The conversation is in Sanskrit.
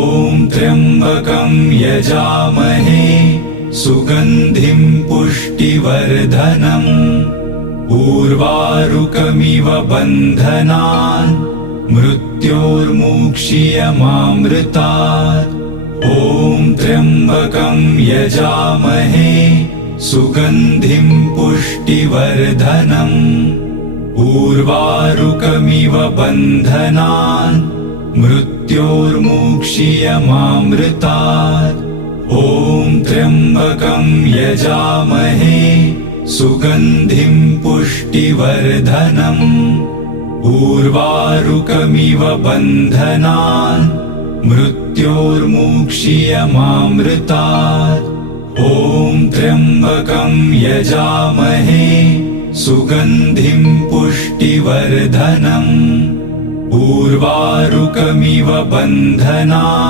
ॐ त्र्यम्बकं यजामहे सुगन्धिं पुष्टिवर्धनम् उर्वारुकमिव बन्धनान् मृत्योर्मुक्षीयमामृतात्। ॐ त्र्यम्बकं यजामहे सुगन्धिं पुष्टिवर्धनम् उर्वारुकमिव बन्धनान् मृत्योर्मुक्षीयमामृतात्। ॐ त्र्यम्बकं यजामहे सुगन्धिं पुष्टिवर्धनम् उर्वारुकमिव बन्धनान् मृत्योर्मुक्षीयमामृतात्। ॐ त्र्यम्बकं यजामहे सुगन्धिं पुष्टिवर्धनम् उर्वारुकमिव बन्धनान्